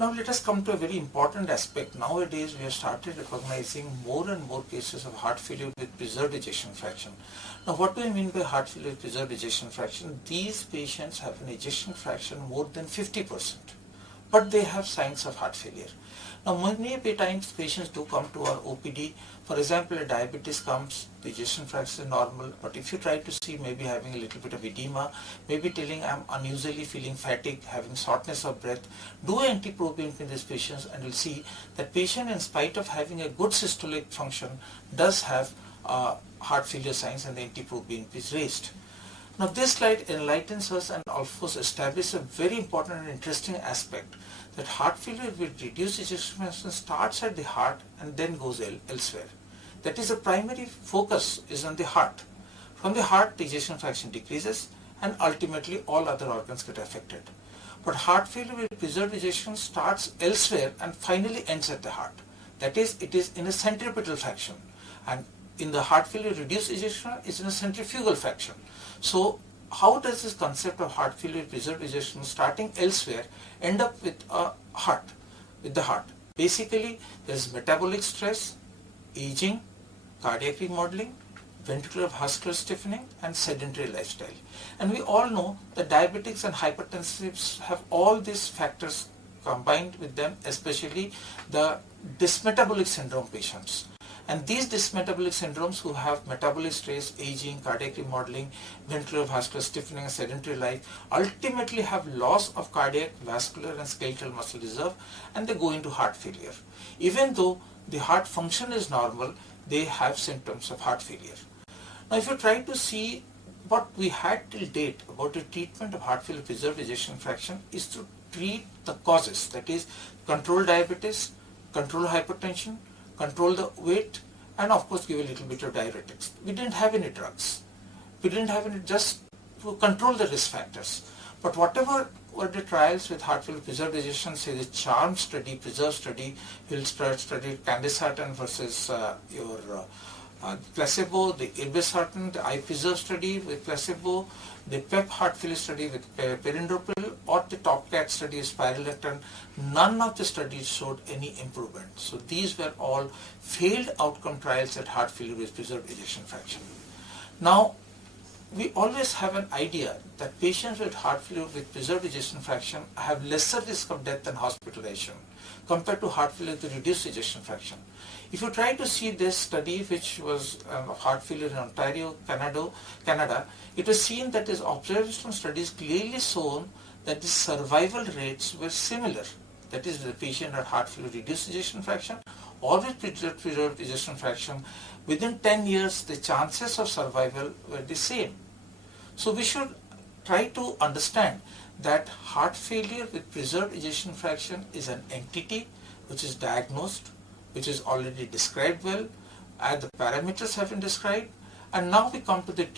Now let us come to a very important aspect. Nowadays we have started recognizing more and more cases of heart failure with preserved ejection fraction. Now what do I mean by heart failure with preserved ejection fraction? These patients have an ejection fraction more than 50%, but they have signs of heart failure. Now many times patients do come to our OPD. For example, a diabetes comes, the ejection fraction is normal, but if you try to see maybe having a little bit of edema, maybe telling I'm unusually feeling fatigue, having shortness of breath, do an NT-proBNP in these patients and you'll see that patient, in spite of having a good systolic function, does have heart failure signs and the NT-proBNP is raised. Now this slide enlightens us and also establishes a very important and interesting aspect, that heart failure with reduced ejection fraction starts at the heart and then goes elsewhere. That is, the primary focus is on the heart. From the heart, the ejection fraction decreases and ultimately all other organs get affected. But heart failure with preserved ejection starts elsewhere and finally ends at the heart. That is, it is in a centripetal fraction, and in the heart failure reduced ejection is in a centrifugal fraction. So how does this concept of heart failure with preserved ejection starting elsewhere end up with the heart? Basically, there is metabolic stress, aging, cardiac remodeling, ventricular vascular stiffening, and sedentary lifestyle. And we all know that diabetics and hypertensives have all these factors combined with them, especially the dysmetabolic syndrome patients. And these dysmetabolic syndromes who have metabolic stress, aging, cardiac remodeling, ventricular vascular stiffening, and sedentary life ultimately have loss of cardiac, vascular, and skeletal muscle reserve, and they go into heart failure. Even though the heart function is normal, they have symptoms of heart failure. Now if you try to see what we had till date about the treatment of heart failure preserved ejection fraction is to treat the causes, that is, control diabetes, control hypertension, control the weight, and of course give a little bit of diuretics. We didn't have any drugs. We didn't have any, just to control the risk factors. But whatever were the trials with heart failure preserved ejection, say the CHARM study, PRESERVE study, Hill study, valsartan versus placebo, the irbesartan, the iPreserve study with placebo, the PEP heart failure study with perindopril, or the TopCat study with spironolactone, none of the studies showed any improvement. So these were all failed outcome trials at heart failure with preserved ejection fraction. Now, we always have an idea that patients with heart failure with preserved ejection fraction have lesser risk of death and hospitalization compared to heart failure with reduced ejection fraction. If you try to see this study, which was heart failure in Ontario, Canada, it was seen that these observational studies clearly shown that the survival rates were similar. That is, the patient had heart failure reduced ejection fraction or with preserved ejection fraction, within 10 years the chances of survival were the same. So we should try to understand that heart failure with preserved ejection fraction is an entity which is diagnosed, which is already described well, and the parameters have been described, and now we come to the